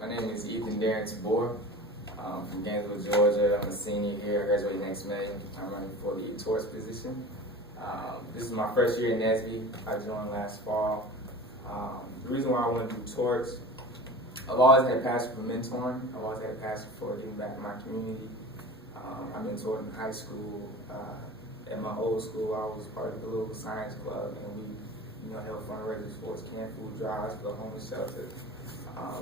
My name is Ethan Darren Tabor from Gainesville, Georgia. I'm a senior here. I graduate next May. I'm running for the torch position. This is my first year in NSBE. I joined last fall. The reason why I want to do torch, I've always had a passion for mentoring. I've always had a passion for giving back to my community. I mentored in high school. At my old school, I was part of the local science club, and we, held fundraisers for canned food drives for the homeless shelter.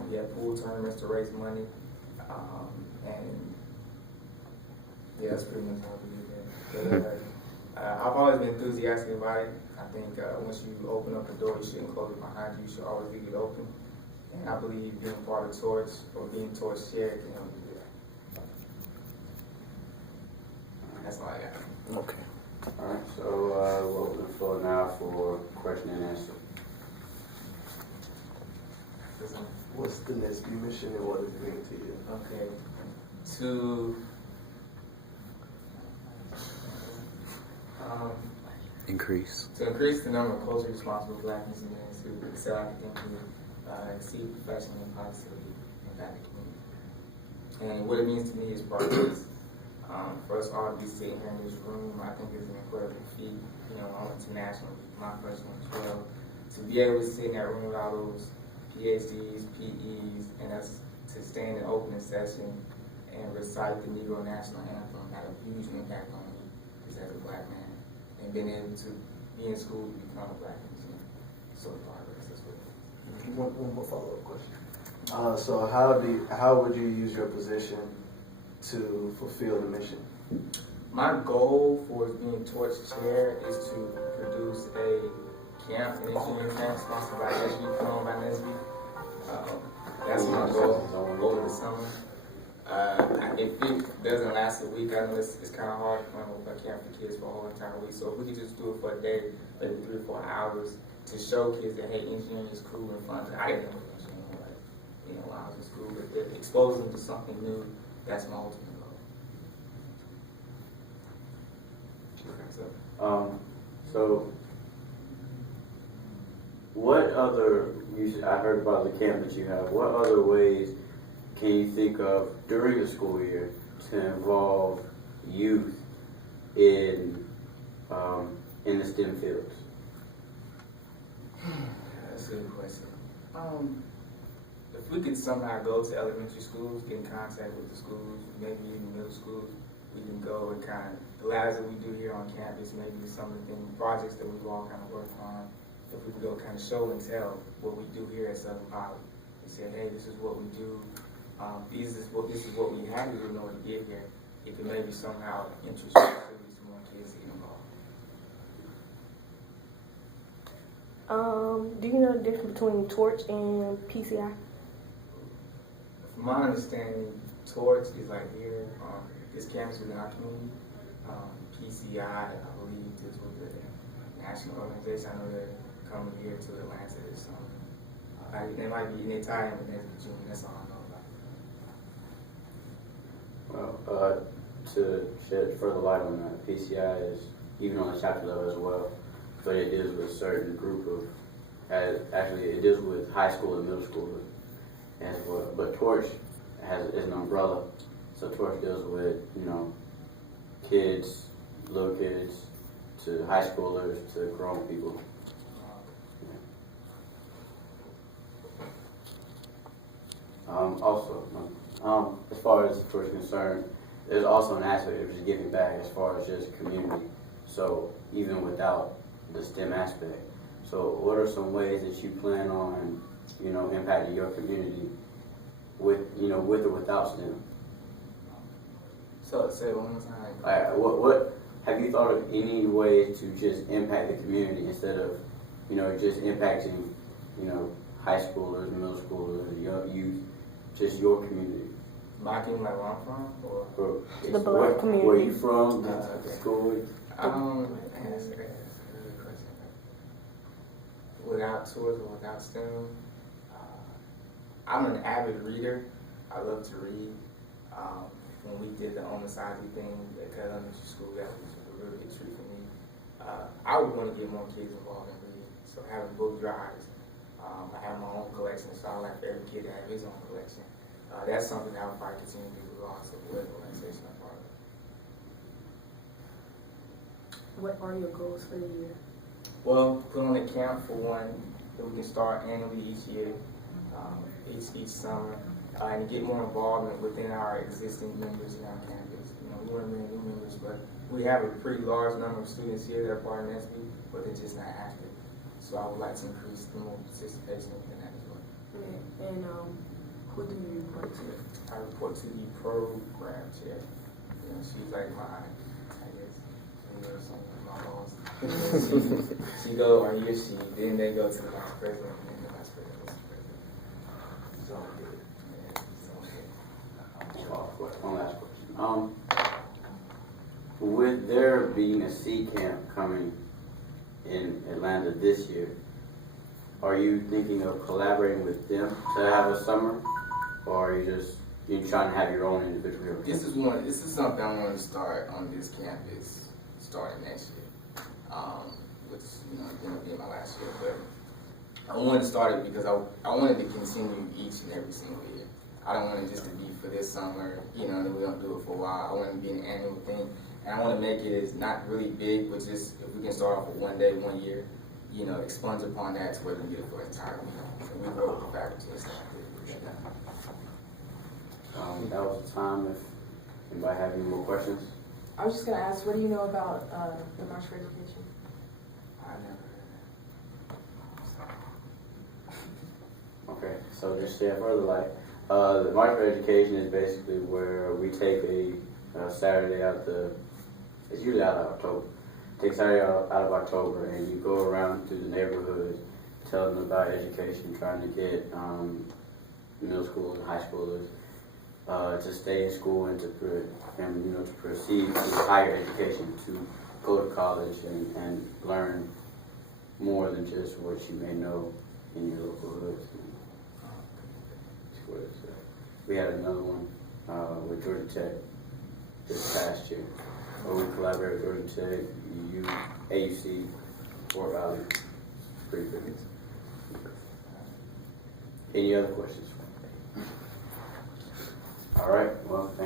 We had pool tournaments to raise money, and yeah, that's pretty much how we did that. I've always been enthusiastic about it. I think once you open up the door, you shouldn't close it behind you. You should always leave it open. And I believe being part of Torch or being Torch shared can help you do that. That's all I got. Okay. All right, so we'll open the floor now for question and answer. What's the NSBE mission and what does it mean to you? Okay. To Increase the number of culturally responsible Black engineers who excel academically, exceed professionally, and positively impact the community. And what it means to me is progress. For us all to be sitting here in this room, I think is an incredible feat. I went to national, my first one as well. To be able to sit in that room with all those PhDs, PEs, and us to stand in opening session and recite the Negro National Anthem had a huge impact on me just as a Black man. And being able to be in school to become a Black engineer. So progress, that's what it is. One more follow-up question. So how would you use your position to fulfill the mission? My goal for being Torch Chair is to produce a camp, an engineering camp sponsored by NSBE, put on by NSBE. That's my goal over the summer. If it doesn't last a week, I know it's kind of hard to plan a camp for kids for a whole entire week. So if we could just do it for a day, maybe 3 or 4 hours, to show kids that, hey, engineering is cool and fun. I didn't know engineering, when I was in school, but expose them to something new, that's my ultimate goal. So what other, I heard about the camp that you have, what other ways can you think of during the school year to involve youth in the STEM fields? That's a good question. If we could somehow go to elementary schools, get in contact with the schools, maybe even middle schools, we can go and kind of, the labs that we do here on campus, maybe some of the projects that we've all kind of worked on, if we could go kind of show and tell what we do here at Southern Poly. We say, hey, this is what we do. This is what we had to do in order to get here. It could maybe somehow interest some more kids to get involved. Do you know the difference between Torch and PCI? From my understanding, Torch is like here, this campus within our community. PCI, I believe, is with the national organization. I know they're coming here to Atlanta this summer. They might be in their tie in with NSBE Junior. That's all I know about. Well, to shed further light on that, PCI is even on the chapter level as well, but it deals with a certain group of, actually it deals with high school and middle school as well. But Torch is an umbrella, so Torch deals with, kids, little kids, to high schoolers, to grown people. As far as Torch is concerned, there's also an aspect of just giving back as far as just community. So even without the STEM aspect. So what are some ways that you plan on, impacting your community with or without STEM? So say it one more time. What have you thought of any ways to just impact the community instead of, just impacting, high schoolers, middle schoolers, young youth, just your community? My community, like where I'm from, or The Black community. Where you from? The Okay. school? That's a good question. Without tools or without STEM, I'm an avid reader. I love to read. When we did the Omasadi thing at Cut Elementary School, that was a really big treat for me. I would want to get more kids involved in reading, so having book drives, I have my own collection, so I like for every kid to have his own collection. That's something that I'll probably continue to do regardless of what organization I'm part of. What are your goals for the year? Well, put on a camp for one that we can start annually each year, each summer, and get more involvement within our existing members in our campus. You know, we want to bring new members, but we have a pretty large number of students here that are part of NSB, but they're just not active. So I would like to increase the more participation in that as well. And who do you report to? I report to the program chair. You know, she's like my, I guess, you know, something like my boss. She go, or he or she, then they go to the vice president, and then the vice president goes to the president. So good. Yeah, so, One last question. With there being a C camp coming in Atlanta this year, are you thinking of collaborating with them to have a summer, or are you trying to have your own individual? This is something I want to start on this campus starting next year. Which, you know, gonna be my last year, but I wanted to start it because I wanted to continue each and every single year. I don't want it just to be for this summer, you know, and then we don't do it for a while. I want it to be an annual thing, and I want to make it as not really big, but just if we can start off with 1 day, 1 year, you know, expunge upon that to where we can get it for the entire week. And we work with the faculty and stuff. That was the time. If anybody have any more questions? I was just gonna ask, what do you know about the March for Education? I never heard that. Okay, so just share further light. The March for Education is basically where we take a Saturday it's usually out of October. Take Saturday out of October, and you go around through the neighborhoods, tell them about education, trying to get middle schoolers and high schoolers to stay in school and to proceed to higher education, to go to college and learn more than just what you may know in your local hoods. We had another one with Georgia Tech this past year, where we collaborated with Georgia Tech, AUC, Fort Valley. Pretty good. Any other questions? All right. Well, thank you.